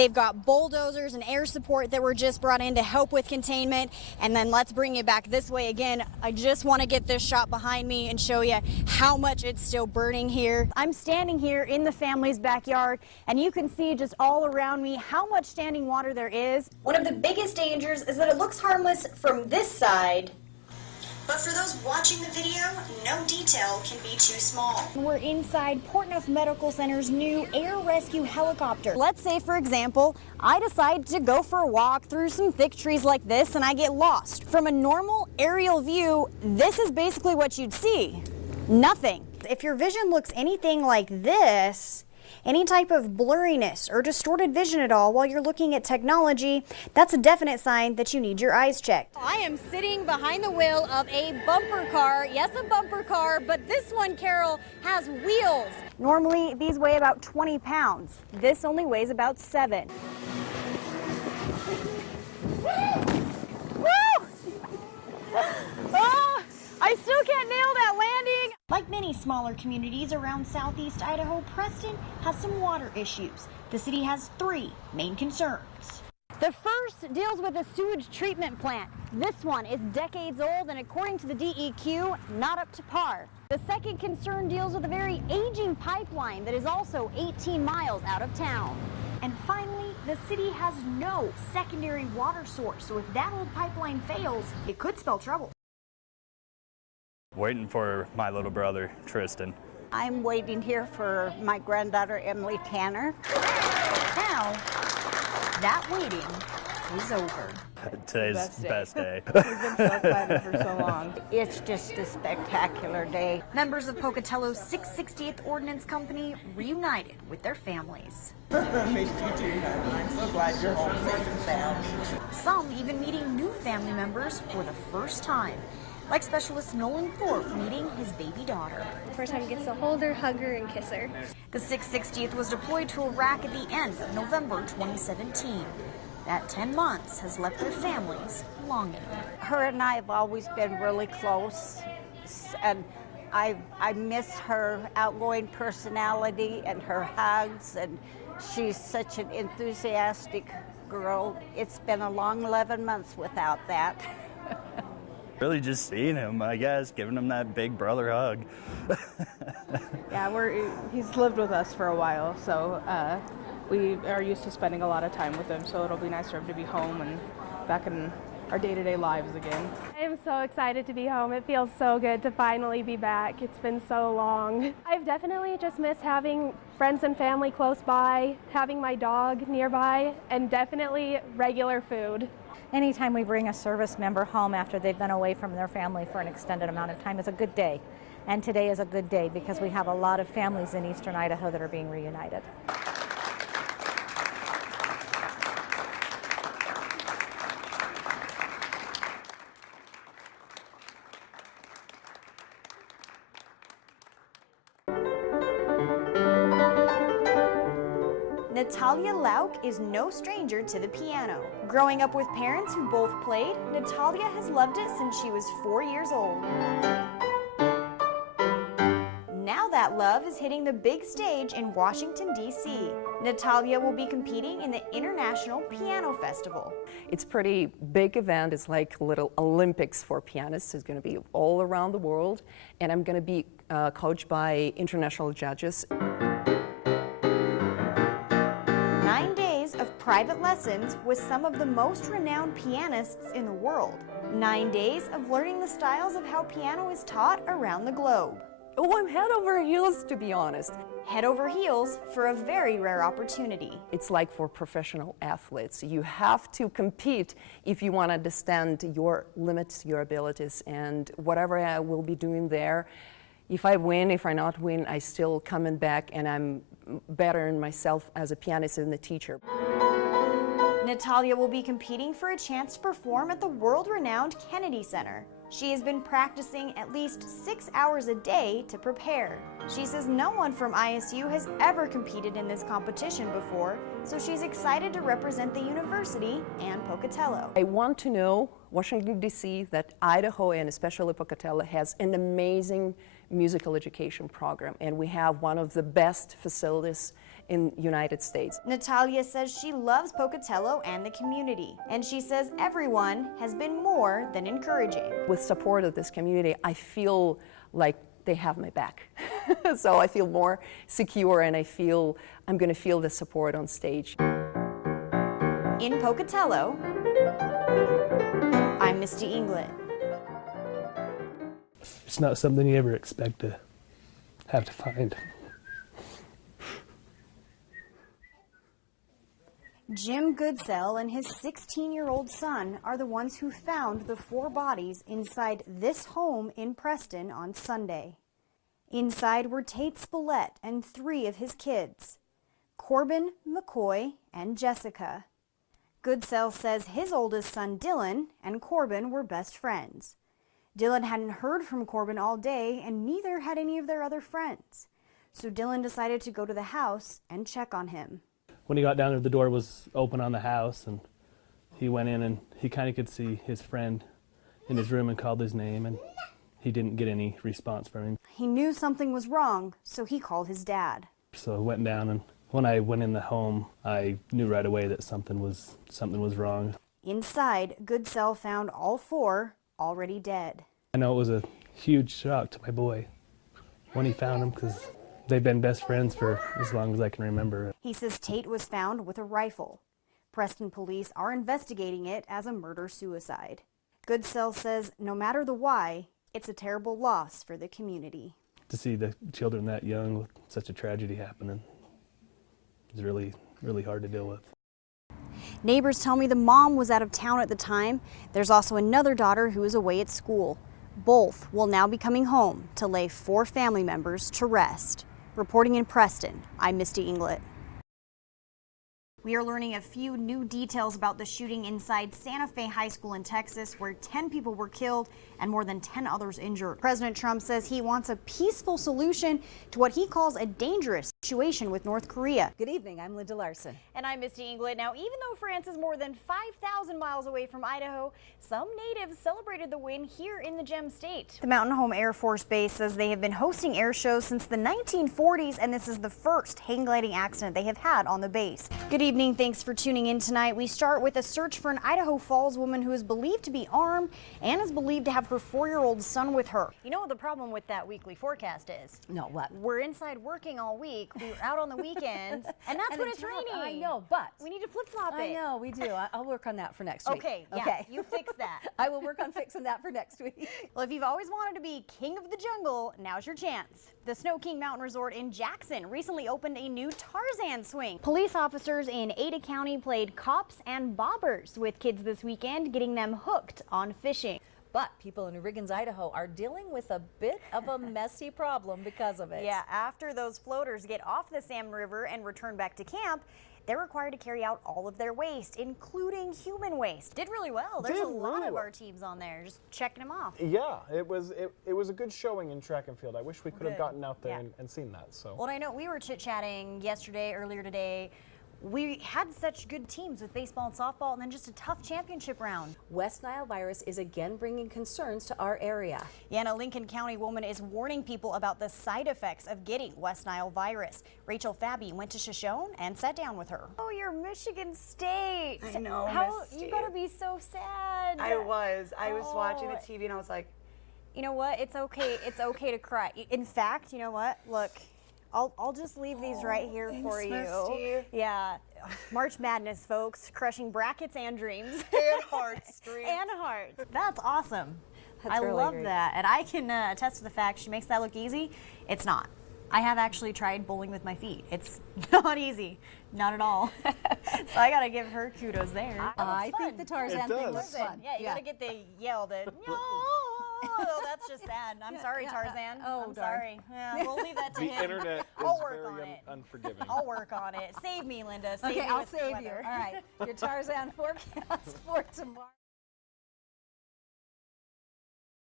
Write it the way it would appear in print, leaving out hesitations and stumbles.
They've got bulldozers and air support that were just brought in to help with containment. And then let's bring it back this way again. I just want to get this shot behind me and show you how much it's still burning here. I'm standing here in the family's backyard, and you can see just all around me how much standing water there is. One of the biggest dangers is that it looks harmless from this side, but for those watching the video, no detail can be too small. We're inside Portneuf Medical Center's new air rescue helicopter. Let's say, for example, I decide to go for a walk through some thick trees like this and I get lost. From a normal aerial view, this is basically what you'd see. Nothing. If your vision looks anything like this, any type of blurriness or distorted vision at all while you're looking at technology, that's a definite sign that you need your eyes checked. I am sitting behind the wheel of a bumper car. Yes, a bumper car, but this one, Carol, has wheels. Normally, these weigh about 20 pounds. This only weighs about 7. Woo! Oh, I still can't nail that landing. Like many smaller communities around southeast Idaho, Preston has some water issues. The city has 3 main concerns. The first deals with a sewage treatment plant. This one is decades old and, according to the DEQ, not up to par. The second concern deals with a very aging pipeline that is also 18 miles out of town. And finally, the city has no secondary water source, so if that old pipeline fails, it could spell trouble. Waiting for my little brother, Tristan. I'm waiting here for my granddaughter, Emily Tanner. Now, that waiting is over. Today's the best day. We've been so excited for so long. It's just a spectacular day. Members of Pocatello's 660th Ordnance Company reunited with their families. Missed you too, honey. I'm so glad you're home safe and sound. Some even meeting new family members for the first time, like Specialist Nolan Thorpe meeting his baby daughter. First time he gets to hold her, hug her, and kiss her. The 660th was deployed to Iraq at the end of November 2017. That 10 months has left their families longing. Her and I have always been really close, and I miss her outgoing personality and her hugs, and she's such an enthusiastic girl. It's been a long 11 months without that. Really just seeing him, I guess, giving him that big brother hug. Yeah, he's lived with us for a while, so we are used to spending a lot of time with him, so it'll be nice for him to be home and back in our day-to-day lives again. I am so excited to be home. It feels so good to finally be back. It's been so long. I've definitely just missed having friends and family close by, having my dog nearby, and definitely regular food. Anytime we bring a service member home after they've been away from their family for an extended amount of time is a good day. And today is a good day because we have a lot of families in eastern Idaho that are being reunited. Natalia Lauk is no stranger to the piano. Growing up with parents who both played, Natalia has loved it since she was 4 years old. Now that love is hitting the big stage in Washington, D.C. Natalia will be competing in the International Piano Festival. It's a pretty big event. It's like a little Olympics for pianists. It's going to be all around the world, and I'm going to be coached by international judges. 9 days of private lessons with some of the most renowned pianists in the world. 9 days of learning the styles of how piano is taught around the globe. Oh, I'm head over heels, to be honest. Head over heels for a very rare opportunity. It's like for professional athletes. You have to compete if you want to understand your limits, your abilities, and whatever I will be doing there. If I win, if I not win, I still coming back and I'm better in myself as a pianist and a teacher. Natalia will be competing for a chance to perform at the world-renowned Kennedy Center. She has been practicing at least 6 hours a day to prepare. She says no one from ISU has ever competed in this competition before, so she's excited to represent the university and Pocatello. I want to know, Washington, D.C., that Idaho and especially Pocatello has an amazing musical education program, and we have one of the best facilities in United States. Natalia says she loves Pocatello and the community, and she says everyone has been more than encouraging. With support of this community, I feel like they have my back. So I feel more secure, and I feel I'm going to feel the support on stage. In Pocatello, I'm Misty Inglet. It's not something you ever expect to have to find. Jim Goodsell and his 16-year-old son are the ones who found the 4 bodies inside this home in Preston on Sunday. Inside were Tate Spillett and 3 of his kids, Corbin, McCoy, and Jessica. Goodsell says his oldest son, Dylan, and Corbin were best friends. Dylan hadn't heard from Corbin all day, and neither had any of their other friends. So Dylan decided to go to the house and check on him. When he got down there, the door was open on the house, and he went in and he kind of could see his friend in his room and called his name, and he didn't get any response from him. He knew something was wrong, so he called his dad. So I went down, and when I went in the home, I knew right away that something was wrong. Inside, Goodsell found all 4 already dead. I know it was a huge shock to my boy when he found them, because they've been best friends for as long as I can remember. He says Tate was found with a rifle. Preston police are investigating it as a murder-suicide. Goodsell says no matter the why, it's a terrible loss for the community. To see the children that young with such a tragedy happening is really, really hard to deal with. Neighbors tell me the mom was out of town at the time. There's also another daughter who is away at school. Both will now be coming home to lay 4 family members to rest. Reporting in Preston, I'm Misty Inglet. We are learning a few new details about the shooting inside Santa Fe High School in Texas, where 10 people were killed and more than 10 others injured. President Trump says he wants a peaceful solution to what he calls a dangerous situation with North Korea. Good evening, I'm Linda Larson. And I'm Misty Inglet. Now, even though France is more than 5,000 miles away from Idaho, some natives celebrated the win here in the Gem State. The Mountain Home Air Force Base says they have been hosting air shows since the 1940s, and this is the first hang gliding accident they have had on the base. Good evening, thanks for tuning in tonight. We start with a search for an Idaho Falls woman who is believed to be armed and is believed to have her 4-year-old son with her. You know what the problem with that weekly forecast is? No, what? We're inside working all week, we're out on the weekends, and that's when it's raining. I know, but we need to flip-flop it. I know, we do. I'll work on that for next week. Okay, yeah, okay. You fix that. I will work on fixing that for next week. Well, if you've always wanted to be king of the jungle, now's your chance. The Snow King Mountain Resort in Jackson recently opened a new Tarzan swing. Police officers in Ada County played cops and bobbers with kids this weekend, getting them hooked on fishing. But people in Riggins, Idaho are dealing with a bit of a messy problem because of it. Yeah, after those floaters get off the Salmon River and return back to camp, they're required to carry out all of their waste, including human waste. Did really well. There's a lot of our teams on there just checking them off. Yeah, it was a good showing in track and field. I wish we could have gotten out there and seen that. So. Well, I know we were chit-chatting earlier today. We had such good teams with baseball and softball, and then just a tough championship round. West Nile virus is again bringing concerns to our area. Yeah, and a Lincoln County woman is warning people about the side effects of getting West Nile virus. Rachel Fabi went to Shoshone and sat down with her. Oh, you're Michigan State. I know, You gotta be so sad. I was watching the TV and I was like, you know what? It's okay. It's okay to cry. In fact, you know what? Look. I'll just leave these right here for you. Misty. Yeah, March Madness, folks, crushing brackets and dreams. And hearts, dreams. And hearts. That's awesome. That's I really love great. that. And I can attest to the fact she makes that look easy. It's not. I have actually tried bowling with my feet. It's not easy. Not at all. So I got to give her kudos there. I think the Tarzan thing was fun. Yeah, you got to get the yell, the no. Oh, that's just sad. I'm sorry, Tarzan. Oh, I'm darn. sorry. Yeah, we'll leave that to him. The internet is I'll work on very it. unforgiving. I'll work on it. Save me, Linda. Save Okay, me I'll with save weather. you. All right, your Tarzan forecast for tomorrow.